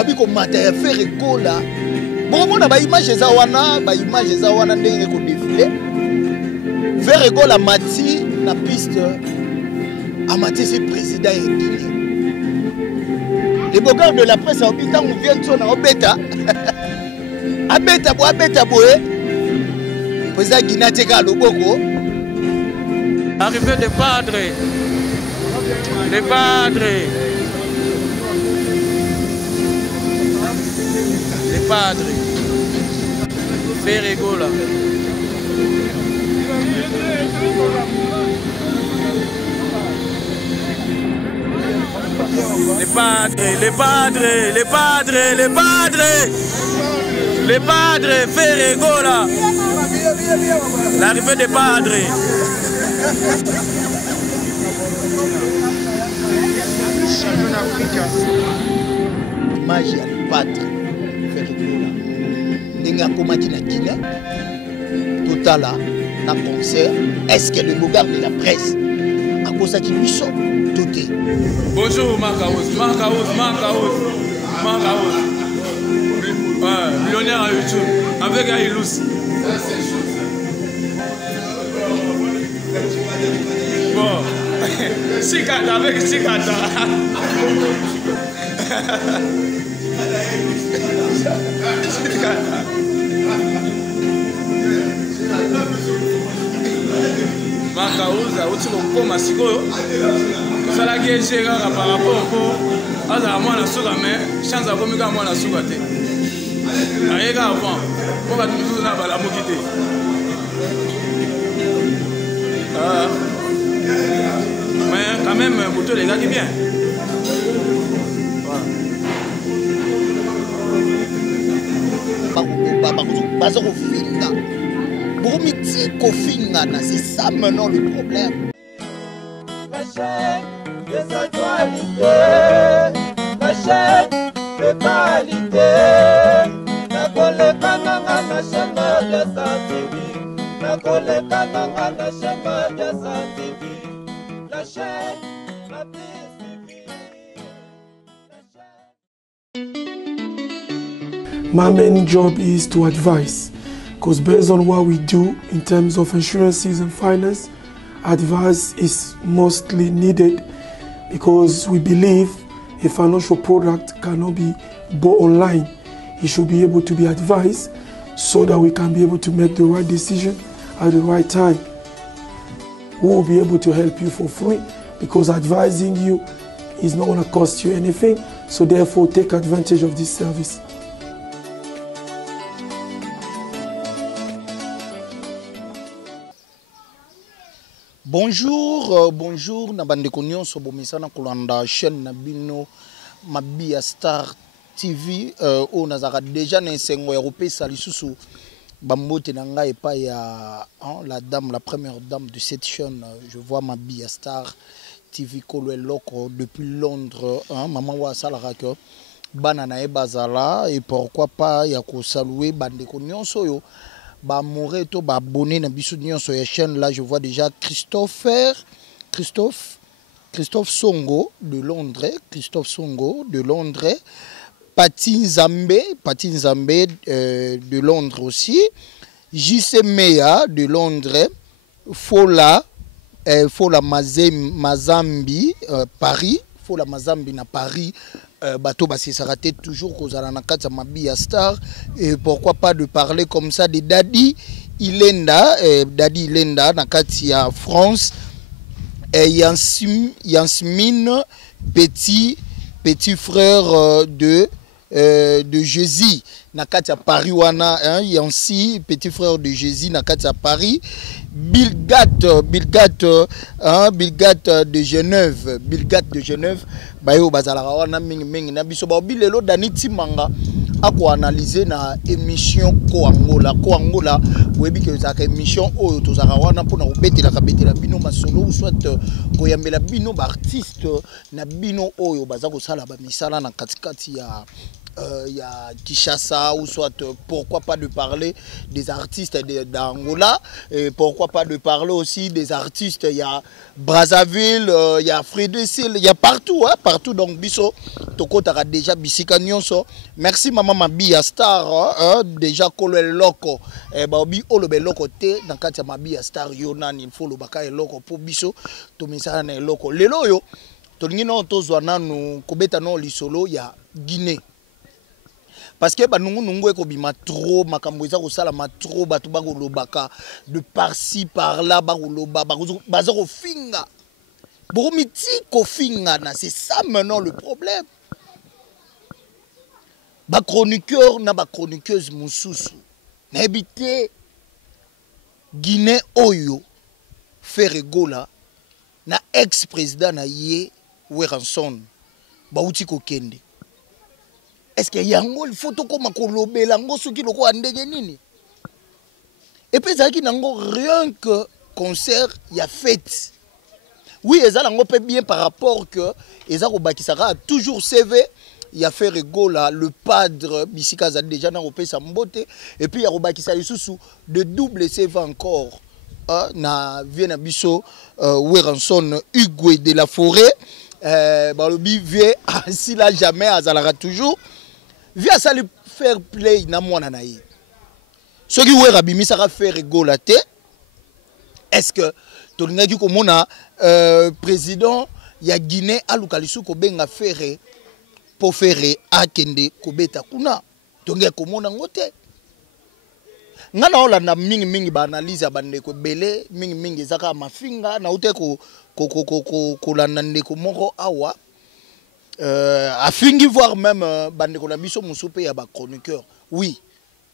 babi ko mata ya faire écola bon mona ba image za wana ndenge ko défiler faire écola mati na piste amati c'est président et Guinée les bogards de la presse au bitan on vient de na obeta abeta boye président Guinée teka loboko arrivée des padres. Les padres. Les padres. Ferregola. Les padres, les padres, les padres, les padres. Les padres, Ferregola. L'arrivée des padres. Image ya patre Ferregola ndenge akomaki na Guinée totala na concert. Est-ce que le bogard de la presse akosaki biso toté? Bonjour Marcaos. Millionnaire à YouTube avec Aïlous. Bon, Sikata avec Sikata. Makauza uti ma sikoyo sala gege par rapport à la mwana suka mais chance à komika mwana suka te ayeka avant on va toujours na bala mokité mais quand même Bouto les gars qui bien c'est ça maintenant le problème. La chaîne des actualités, la chaîne de qualité, la collectananga la chaîne de Santivi, la collectananga la chaîne de Santivi, la chaîne la plus suivie. My main job is to advise, because based on what we do in terms of insurances and finance, advice is mostly needed because we believe a financial product cannot be bought online. It should be able to be advised so that we can be able to make the right decision at the right time. We will be able to help you for free because advising you is not going to cost you anything. So therefore, take advantage of this service. Bonjour, bonjour, Nabandeko Nyonso Bomisana Kolanda chaîne Nabino Mabia Star TV on nazara déjà na sengo européen salisusu bambote nanga et pas ya la dame, la première dame de cette chaîne. Je vois Mabia Star TV Kolo Loko depuis Londres, maman wa salara que banana e bazala et pourquoi pas ya ko saluer Bandeko Nyonso yo. Ba moreto ba abonné na biso nyonso ya chaîne. Là je vois déjà Christophe Songo de Londres, Pati Nzambe de Londres aussi, JC Meya de Londres, Fola Mazambi Paris, Fola Mazambi na Paris. Bateau basi s'arrêter toujours qu'aux alanakats Mabia Star et pourquoi pas de parler comme ça de Daddy Ilenda nakati ya France et Yansmine petit frère de Jésus nakati ya Paris wana Yansi petit frère de Jésus nakati ya Paris. Bilgat de Genève, bayo bazala wana mingi na biso ba bilelo daniti manga ako analyser na émission ko Angola webi ke za émission oyo to za wana pona obetela bino masolo soit ko yambela bino ba artiste na bino oyo baza ko sala ba misala na katikati ya il y a Kinshasa, ou soit pourquoi pas de parler des artistes d'Angola, et pourquoi pas de parler aussi des artistes, il y a Brazzaville, il y a Frédécil, il y a partout, hein, partout. Donc biso toko tara déjà bisika nyonso. Merci maman Mabia Star, déjà kolo eloko baobi olobe eloko te dans kati ya Mabia Star yonani il faut le baka eloko pour biso to misana na eloko lelo yo tolingi no tozwa nanu kobeta no lisolo ya Guinée. Parce que banungu nungu ekobima trop makambo eza kosala ma trop batu bakolobaka de par-ci par-là bakoloba bazako finga boromiti ko finga na c'est ça maintenant le problème. Ba chroniqueur na ba chroniqueuse mususu na ebité Guinée oyo Ferre Gola na ex-président na ye Weranson ba uti ko kende. Est-ce que yango il faut tokoma kolobela ngo soki loko andenge nini? Et puis ça qui nango rien que concert y a fête. Oui, eza nango peut bien par rapport que eza ko bakisaka toujours CV y a fait Regola le padre bisika za déjà na opesa mbote et puis ya robakisa lisusu de double CV encore na viena biso Weranson Hugo de la Forêt balobi vie si là jamais azalaka toujours via ça le faire play na mwana na ye soki wera bimisaka faire Regola te. Est-ce que tolingaki komona président ya Guinée aluka lisu ko benga Ferre pour Ferre akende kobeta kuna tonge komona ngote ngana olanda mingi mingi ba analyse ya bandeko belé mingi mingi zaka mafinga na ute ko landa ndeko moko awa afingi voir même bandeko na biso musupe ya ba chroniqueur. Oui,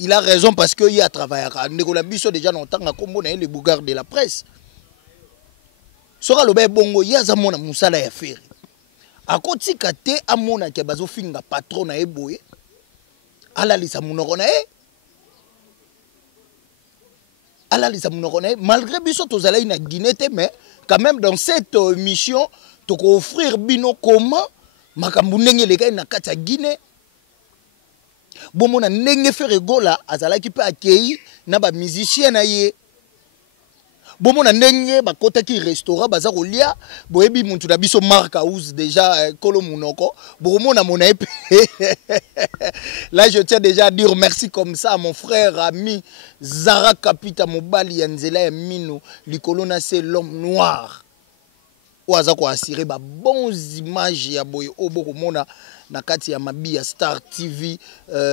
il a raison parce que il a travaillé à ndeko na biso déjà longtemps na kombo na le bougar de la presse. Sora lobe bongo yaza mona musala ya Ferre. Akoti kate amona ke bazo finga patron na eboye. Ala lisa munoko na e. Ala lisa munoko na e. Malgré biso tozala na Guinée te mais quand même dans cette mission toko offrir bino comment makambu ndenge leka na kati ya Guinée. Bomona ndenge Ferre Gola azalaki pe akei na ba musicien na ye. Bomona ndenge bakota ki restaurant baza kolia boyebi muntu na biso Mark House déjà kolo munoko bomona mona epe. Là je tiens déjà à dire merci comme ça à mon frère ami Zara Kapita Mobali Yanzela ya Mino likolona c'est l'homme noir. Oaza ko assurer ba bons images ya boye oboko mona na kati ya Mabia Star TV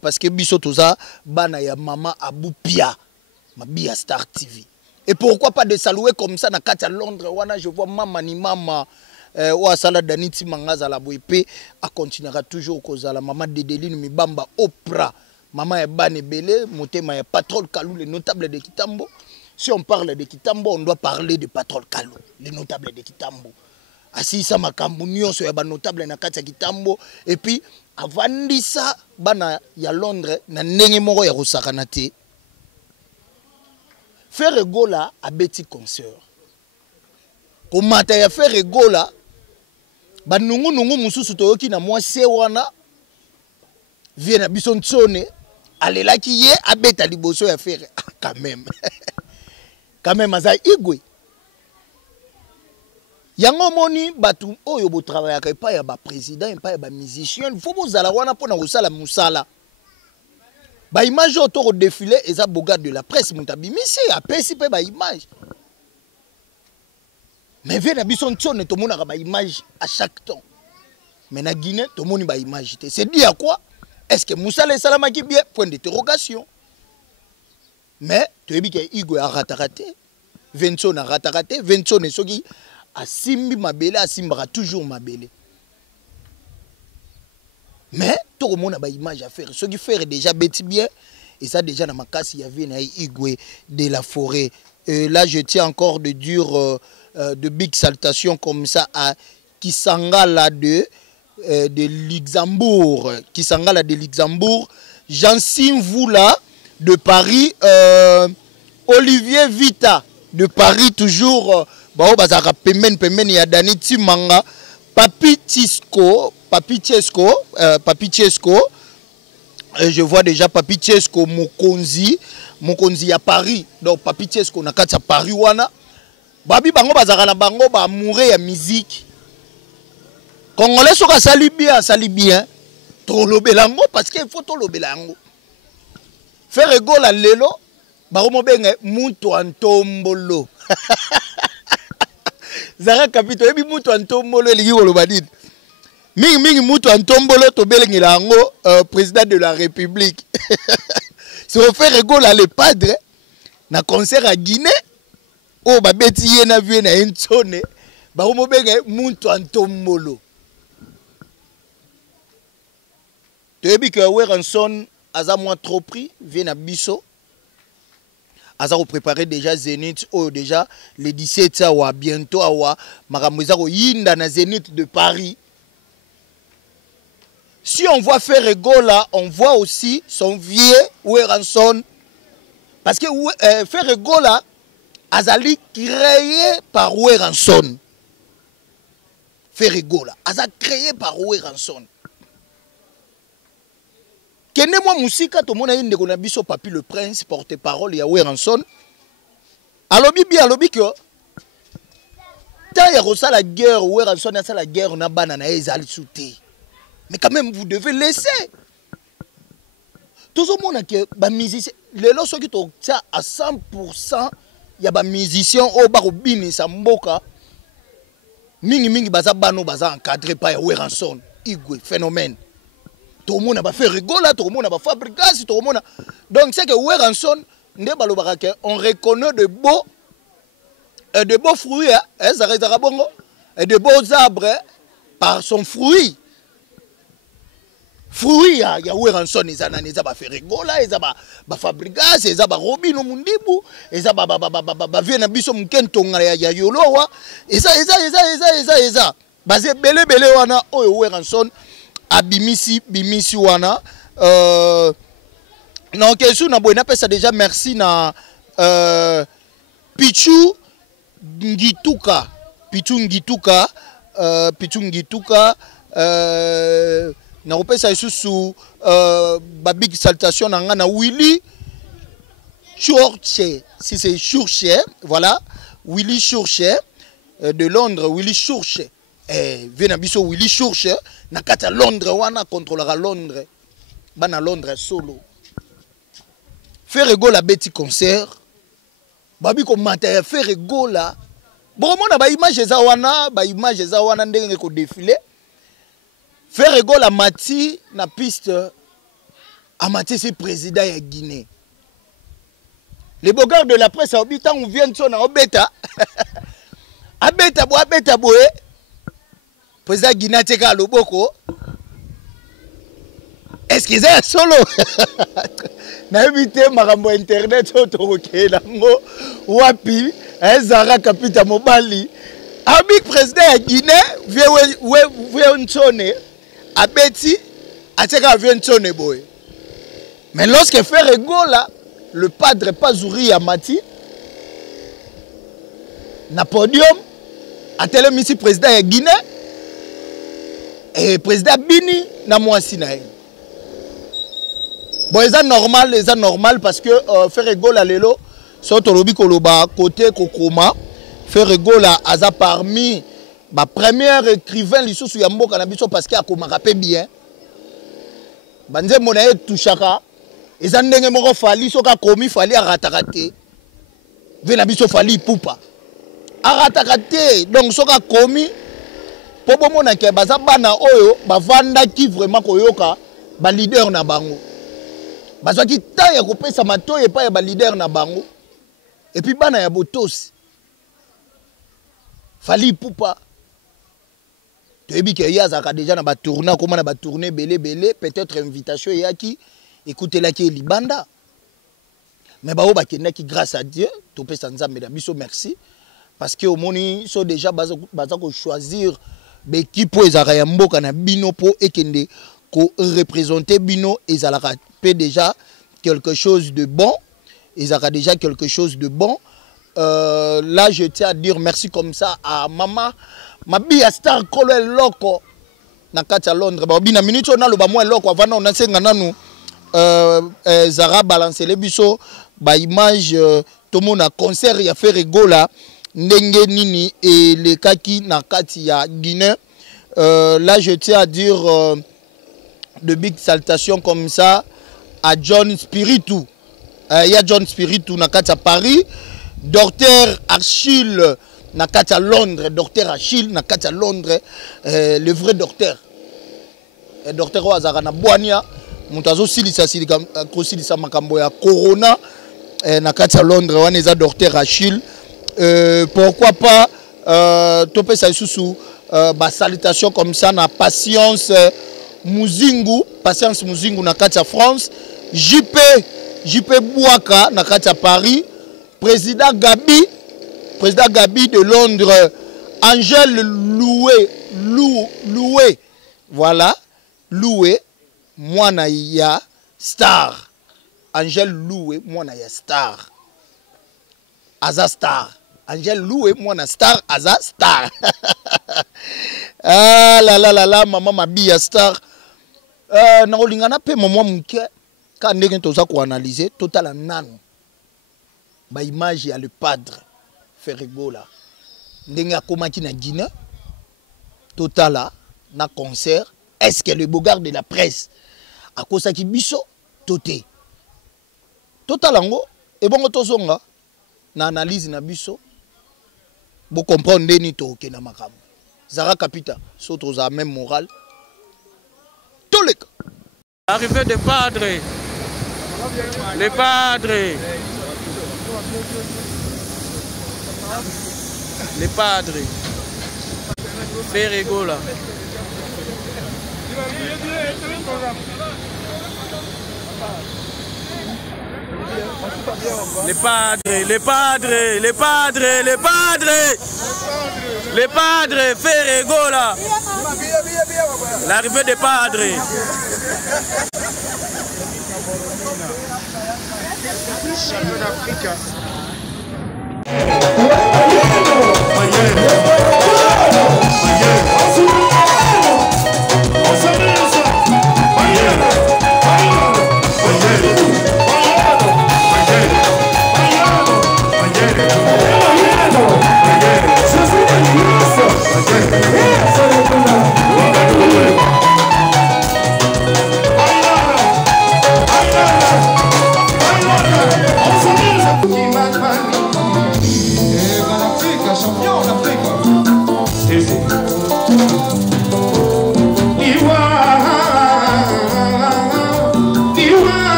parce que biso toza bana ya mama Abupia Mabia Star TV. Et pourquoi pas de saluer comme ça na kati ya Londres wana je vois mama ni mama wa sala Daniti Mangaza la boepe a continuera toujours kozala mama Dedeline Mibamba Oprah mama ya bane belé motema ya Patrol Kalou le notable de Kitambo. Si on parle de Kitambo on doit parler de Patrol Kalou le notable de Kitambo. Asisa makambu nyonso ya ba notable na kati ya Kitambo et puis avandisa bana ya Londres na ndenge moko ya kosakana te. Ferre Gola a beti concert. Komata ya Ferre Gola banungu nungu mususu toyoki na mwase wana vie na biso ntsone alelaki ye abeta liboso ya Ferre quand même. Quand même aza igwe. Yango moni batu oyo bo travaillaka epa ya ba président epa ya ba musicien faut bozala wana pona kosala musala. Ba image autour défilé eza boga de la presse mutabimisi apesi pe ba image. Mais vient na biso ntsone to mona ba image à chaque temps. Mais na Guinée to moni ba image te. C'est dit à quoi? Est-ce que musala salamaki bien point d'interrogation. Mais to yebi ke Igwe a ratarate. Venson a ratarate, Venson soki asimbi mabele asimbara toujours mabele. Mais tout le monde a une image à faire. Ce qui fait déjà bêti bien, et ça déjà dans ma casse, il y avait un Igwe de la Forêt. Là, je tiens encore de dire de big salutations comme ça à Kisangala de Luxembourg. Kisangala de Luxembourg. Jean-Sim Voula de Paris. Olivier Vita de Paris, toujours. Bazara Pemen Yadani Timanga. Papi Chesco, je vois déjà Papi Tiesko Mokonzi à Paris. Donc Papi Tiesko na kati ya Paris wana. Babi bango bazaka na bango ba mourir ya musique. Congolais soka sali bien. To lobelango parce qu'il faut to lobelango. Faire rigole à lelo ba mo benge mutu antombolo. Zara kapito ebi mutu antombolo eli kolobadid. Mingi mutu antombolo to belengela ngo président de la République. Si on fait rigole à les padres na concert à Guinée. Oh babeti ye na vie na ensone ba mo benge muntu antombolo tebi que Weranson aza moins trop pris vient à biso aza ko préparer déjà Zénith oh déjà les 17 awa bientôt awa makamweza ko yinda na Zénith de Paris. Si on voit faire Regola, on voit aussi son vieux Weranson parce que faire Regola azali créé par Weranson. Ferrigola, aza créé par Weranson. Kene moi musika to mona inde ko na biso Papi le Prince porte-parole ya Weranson. Alobi que ta ya rosa la guerre Weranson a la guerre na bana na ezali souté. Mais quand même vous devez laisser. Tout le monde que ba musicien les lorsque qui to ça à 100%. Il y a des musiciens au barobini samboka mingi baza bano baza encadré par Weranson igwe phénomène tout le monde a fait rigoler tout le monde a fabriquer tout le monde donc c'est que Weranson nde balobaka que on reconnaît de beaux fruits et de beaux arbres par son fruit ya Weranson ezana neza ba ferigola ezaba ba fabrigas ezaba robino mundibu ezaba ba viena biso mkentonga ya yolowa eza basé belé wana oyo Weranson bimisi wana non kesu na boina pesa déjà merci na Pichu Ngituka na repesa sous big salutation na Willy Church si c'est Church voilà Willy Church de Londres Willy Church vient biso Willy Church na kata Londres wana contrôlera Londres bana Londres solo faire rigola beti concert babi ko mata faire rigola bon mona ba image za wana ndenge ko défiler. Faire rigole à Mati na piste à Mati c'est président ya Guinée. Les beaux gars de la presse habitant on vient de son obeta. Abeta boé. Président Guinée teka loboko. Est-ce qu'ils est solo? Na évité marambo internet autoroké lango wapi ezara kapita mobali. Abik président ya Guinée vient nsone Abeti, Ateka vient sonner boy. Mais lorsque fait Regola, le padre Pazouri Amati, na podium, a télémisi président de Guinée, et président Bini na mwasi na. Bon, c'est normal parce que faire Regola lelo, soit au lobby koloba côté Kokoma, faire Regola aza parmi ma première écrivain l'issue sur Yambo Kanabiso parce qu'il a rappelé bien. Banze monaye touchaka. Et andenge moko fali soka komi fali aratakate. Vena biso fali poupa. Aratakate donc soka komi pobo mona ke baza bana oyo bavanda ki vraiment koyoka ba leader na bango. Bazwa ki taya kopesa matoye pa ya ba leader na bango. Et puis bana ya botos. Fali poupa. Tu as dit qu'il y a déjà tourné belé peut-être invitation yaki écoutez la qui est libanda mais bah qui grâce à Dieu tout peut s'en zambé biso merci parce que au moni sont déjà baza ko choisir l'équipe pour ezara mboka na bino po ekende ko représenter bino ezalaka peut déjà quelque chose de bon ezara déjà quelque chose de bon là je tiens à dire merci comme ça à maman Mabia star kolo loko na kati ya Londres ba bina minute na lo ba mo loko avana on asenga nanu Zara balance les biso ba image tout le monde a concert ya fait rigola ndenge nini et les kaki na kati ya Guinée. Là je tiens à dire de big salutations comme ça à John Spiritu. Il y a John Spiritu na kati à Paris, Docteur Achille na kati à Londres, Docteur Achille na kati à Londres, le vrai docteur. Docteur Wazara na Boania, mutazo silisa makambo ya corona na kati à Londres, on est à Docteur Achille. Pourquoi pas topé sa isusu ba salutation comme ça na Patience Muzingu na kati à France, JP Bouaka na kati à Paris, Président Gabi de Londres, Angèle Loué, voilà, Loué, mwana ya star, Angèle Loué, mwana ya star, Aza star, Angèle Loué, mwana star, Aza star. Ah la, maman mabia star. Na olingana pe maman muke, quand ndenge toza ko analyser, total nano. Ba image ya le padre Ferrigola. Ndenge akomaki na Guinée, total na concert. Est-ce que le bogard de la presse a kosaki biso toté? Total ango et bon tozonga na analyse na biso. Bo comprendre ndeni to ke na makambo. Zara Capita, surtout la même morale. Tous les cas. Arrivée des padres. Les padres. Les padres. Ferrigola. Les padres, les padres, les padres, les padres. Les padres, Ferrigola. L'arrivée des padres. Champion d'Afrique.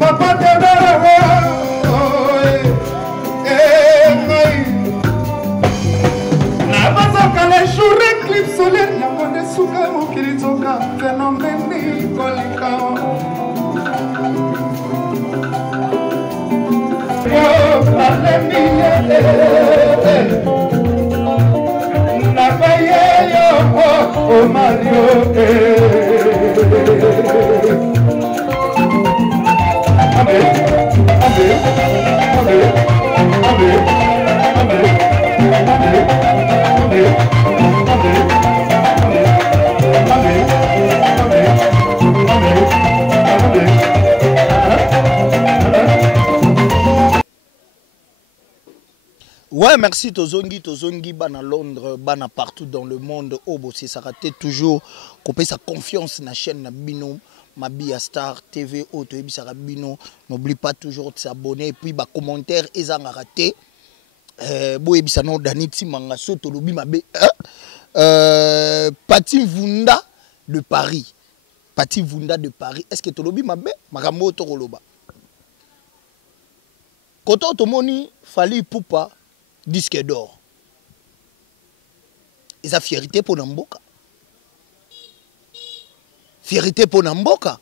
Papa oh Mario, Ouais, merci Tozongi, bana Londres, bana partout dans le monde. Oh, c'est ça raté toujours. Couper sa confiance na chaîne na Bino, Mabia Star TV, Auto Ebisara Bino. N'oublie pas toujours de s'abonner et puis bah commentaire et ça raté. Bo Ebisano Daniti Mangaso Tolobi Mabe. Pati Vunda de Paris. Pati Vunda de Paris. Est-ce que Tolobi Mabe Magambo Toroloba. Koto Tomoni Fali Poupa. Disque d'or. Et ça fierté pour Namboka. Fierté pour Namboka.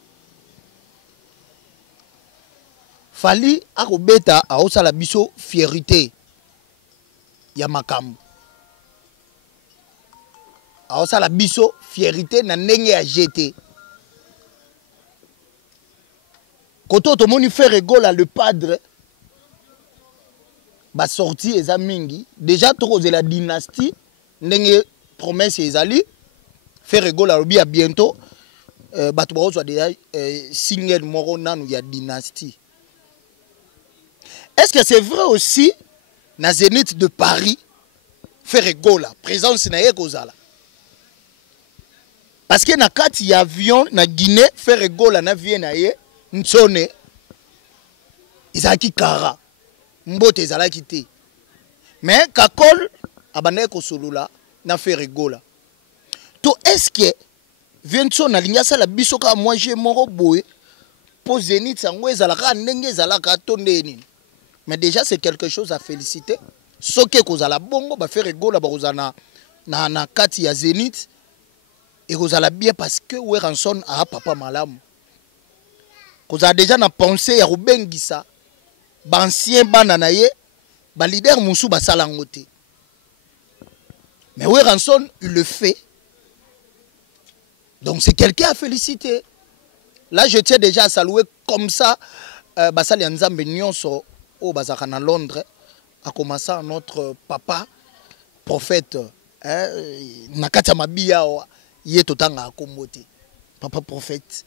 fali akobeta aosala biso fierté ya makambo aosala biso fierté na ndenge ya jeté koto tomoni Frère Egola le padre ba sorti eza mingi déjà tokoze la dynastie ndenge promesse ezali Frère Egola lobi à bientôt bato bazwa déjà single moko nanu ya dynastie. Est-ce que c'est vrai aussi na Zénith de Paris Frère Egola présence na ye kozala parce que na kati ya avion na Guinée Frère Egola na vie na ye ntsone izaki kara mbote ezalaki te mais kakol abandaki kosolula na Frère Egola to est-ce que Viento na linga sala biso ka moi j'ai moko boye po Zénith sango ezalaka ndenge ezalaka tonde nini mais déjà c'est quelque chose à féliciter soke kozala bongo ba Frère Egola ba kozana na kati ya Zénith et kozala bien parce que Weranson a papa malamu kozala déjà na pensée ya robengisa ba ancien bana na ye ba leader musu ba salango te mais Weranson il le fait. Donc c'est quelqu'un à féliciter. Là je tiens déjà à saluer comme ça basali nzambe nyonso au bazakana Londres a commencé notre papa prophète nakata mabia ye totanga akombote papa prophète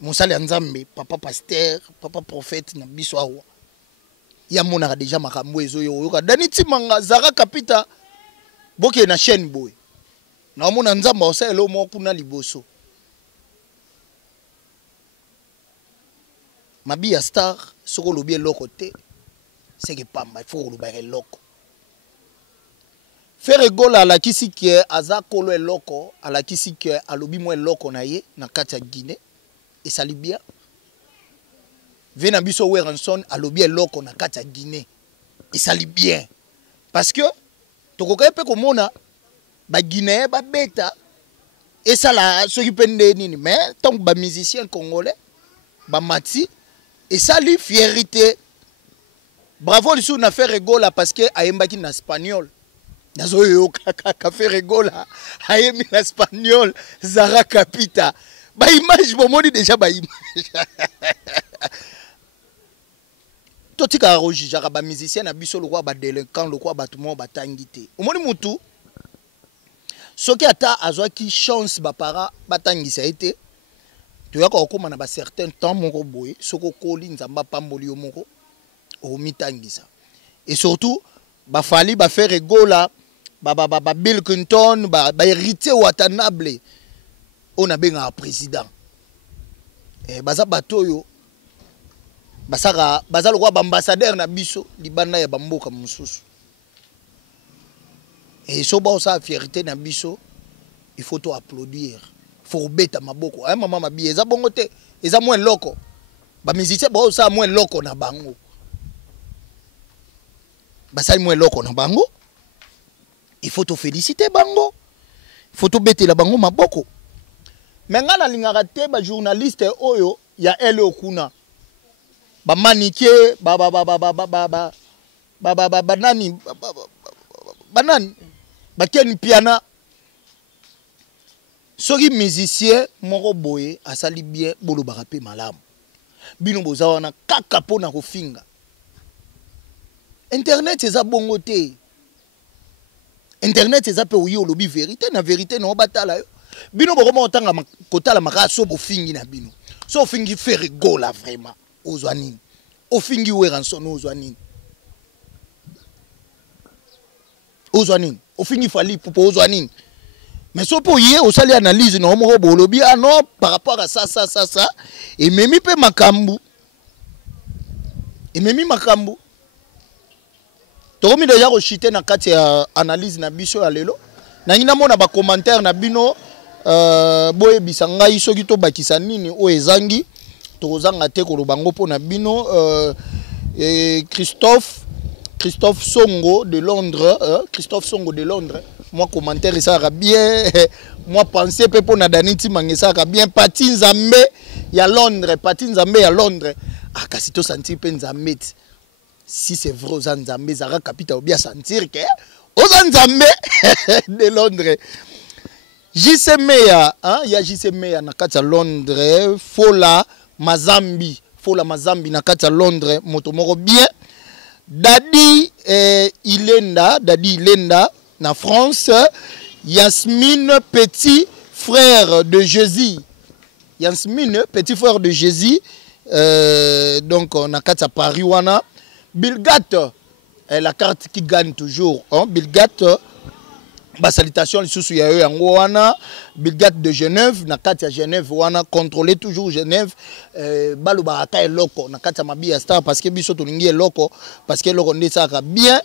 mosali nzambe papa pasteur papa prophète na biso awa ya mona déjà makambo ezo yo ka daniti manga zara kapita boke na chaîne boy. Na mona nzamba oselo mo kuna liboso mabia star soko lobi eloko te c'est que pamba il faut loba eloko Frère Egola la kisi ke azakolo eloko ala kisi ke alobi mo eloko na ye na kati ya Guinée et ça li bien vena biso Weranson alobi eloko na kati ya Guinée et ça li bien parce que tokoka pe ko mona ba Guinéen ba beta et ça là ce qui pende nini mais tant ba musicien congolais ba mati et ça lui fierté bravo le sou na Frère Egola parce que ayembaki na espagnol nazo yo ka Frère Egola ayemi na espagnol Zara Capita ba image bomoni déjà ba image totika roji jara ba musicien na biso le roi ba délinquant le roi ba tout monde ba tangité omoni mutu soki ata azwaki chance bapara batangisa ete toyaka okoma na ba certain temps moko boye soko koli nzamba pamboli yo moko o mitangisa et surtout ba fali ba Frère Egola ba Bill Clinton ba héritier watanable on a benga président baza batoyo basaka bazalo kwa ambassadeur na biso libanda ya bamboka mususu. Et so ba sa fierté na biso il faut to applaudir faut beta maboko ay mama mabi eza bongo te eza moins loko ba musicien ba sa moins loko na bango ba sa moins loko na bango il faut to féliciter bango il faut to beta la bango maboko mais ngana lingaka te ba journaliste oyo ya ele okuna ba manique banani banani bakeni piana soki musicien moko boye asali bien bolo barape malamu bino bozawana kaka pona kofinga internet eza bongo te internet eza pe uyi olobi vérité na vérité no batala yo bino bokoma otanga kotala makaso bofingi na bino so fingi Frère Egola vraiment ozwa nini ofingi Weranson ozwa nini ozwa nini ofingi fali popo ozwa nini mais so po yé osali analyse no moko bolobi ah non par rapport à ça et memi pe makambu tokomi deja ko chiter na kati ya analyse na biso ya lelo na ngina mona ba commentaire na bino boye bisanga iso ki to bakisa nini o ezangi tokozanga te ko lobango po na bino Christophe Songo de Londres, moi commentaire ça va bien, moi penser pe pour na daniti mangé ça va bien Pati Nzambe ya Londres, Ah, kasi to sentir pe nzambe. Si c'est vrai aux nzambe, zara capita ou bien sentir que aux nzambe de Londres. JC Meya, hein, il y a JC Meya na kati ya Londres, Fola Mazambi na kati ya Londres, motomoro bien. Dadi Ilenda na France, Yasmine petit frère de Jésus. Yasmine petit frère de Jésus, donc na kati ya Paris wana. Bilgat, la carte qui gagne toujours, hein, Bilgat. Ba salutation lisusu ya yango wana Bilgat de Genève na kati ya Genève wana contrôler toujours Genève balu baraka eloko na kati ya Mabia Star parce que biso tolingi eloko parce que eloko ndesaka bien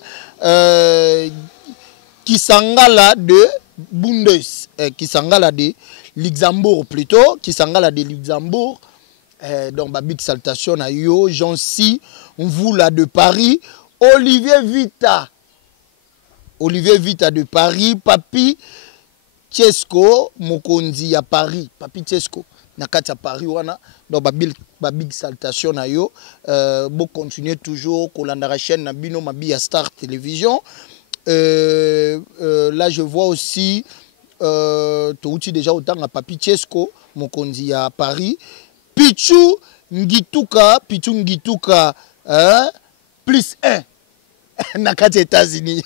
Kisangala de Bundes Kisangala de Luxembourg plutôt Kisangala de Luxembourg donc ba big salutation na yo Jean-Si Mvula de Paris Olivier Vita de Paris, Papi Chesco, Mokondi à Paris, Papi Chesco, Nakati à Paris, wana, donc ba big salutation na yo, bon continuer toujours, Kolandara chaîne Nabino Mabia Star Télévision. Là je vois aussi, tu déjà autant à Papi Chesco, Mokondi à Paris, Pichu Ngituka, hein, plus 1. Nakati États-Unis.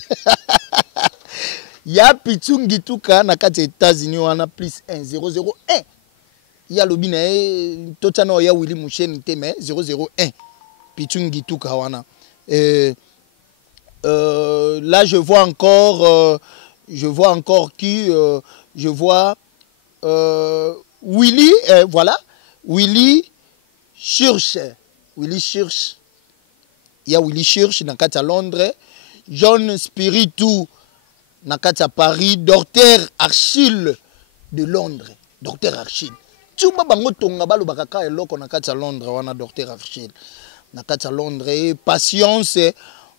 Ya Pichungi tuka nakati États-Unis wana plus 1 001. Ya lobina totano ya Willy Mouchen teme 001. Pichungi tuka wana. Là je vois encore qui je vois Willy voilà Willy Church. Il y a Willy Church na kati à Londres, John Spiritu na kati à Paris, Docteur Achille de Londres, Docteur Achille. Tuma bango tonga balu bakaka eloko na kati à Londres wana Docteur Achille. Na kati à Londres, Patience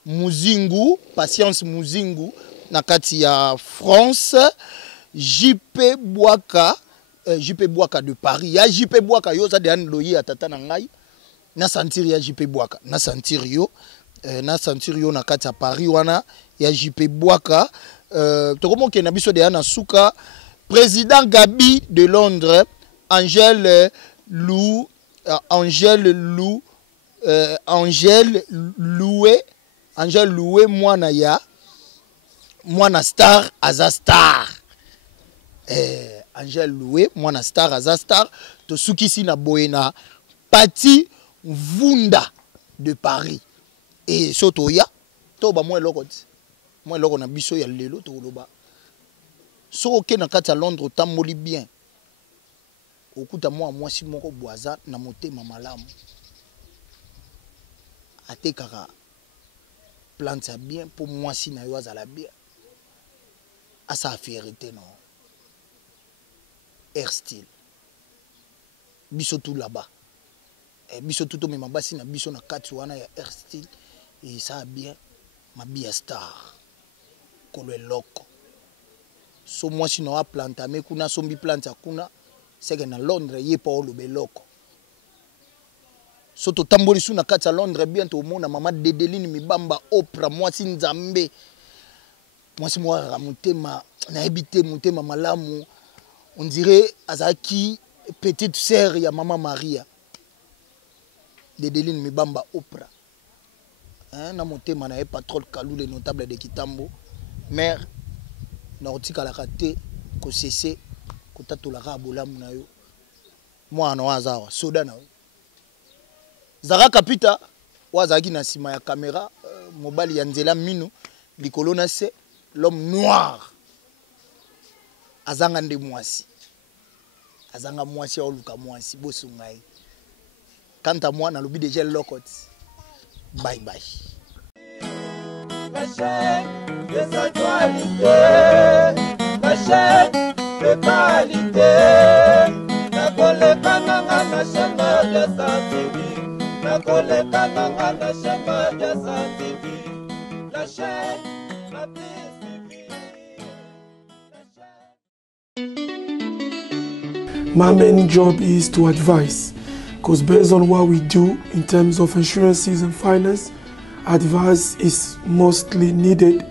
Muzingu na kati à France, JP Boaka de Paris. Ya JP Boaka yo za de an loyi atata na ngai. Na sentir ya JP Boaka na sentir yo na kati ya Paris wana ya JP Boaka tokomo ke na biso de na suka président Gabi de Londres Angèle Loué mwana star Azastar Angèle Loué mwana star Azastar to sukisi na boyena Pati Vunda de Paris et sotoya to ba moi loko na biso ya lelo to loba so ke na kati ya Londres tamboli bien okuta mwasi moko boaza na motema malamu atekaka plante ya bien pour mwasi na yo azala bien asa fierté non air style biso tout là-bas biso tout mais mabasi na biso na kati wana ya air style et ça bien Mabia Star kolo eloko so moi si no a planta me kuna sombi planta kuna c'est que na Londres yé pa olo beloko so to tamboli su na kati ya Londres bien to mona mama Dedeline Mibamba Oprah moi si nzambe moi si moi ramutema na ebité mutema malamu on dirait azaki petite sœur ya maman Maria Dedeline Mibamba Oprah. Hein, na motema na Patrol Kalou les notables de Kitambo. Mère Nautika la raté ko cessé ko tatola bolamu na yo. Moi na wazawa soda na yo. Zara kapita wazaki na sima ya caméra mobali ya Nzela Mino likolo na se l'homme noir. Azanga nde mwasi. Azanga mwasi oluka mwasi bosu ngai. Quant à moi, dans le but déjà lokot. Bye bye. La chaîne des actualités, la chaîne de qualité. La collecte la chaîne de TV. La collecte la chaîne de TV. La chaîne la plus suivie. My main job is to advise. because based on what we do in terms of insurances and finance, advice is mostly needed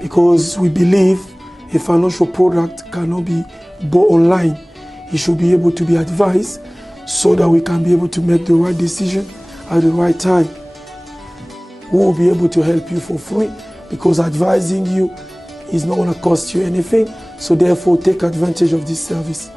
because we believe a financial product cannot be bought online. It should be able to be advised so that we can be able to make the right decision at the right time. We will be able to help you for free because advising you is not going to cost you anything. So therefore, take advantage of this service.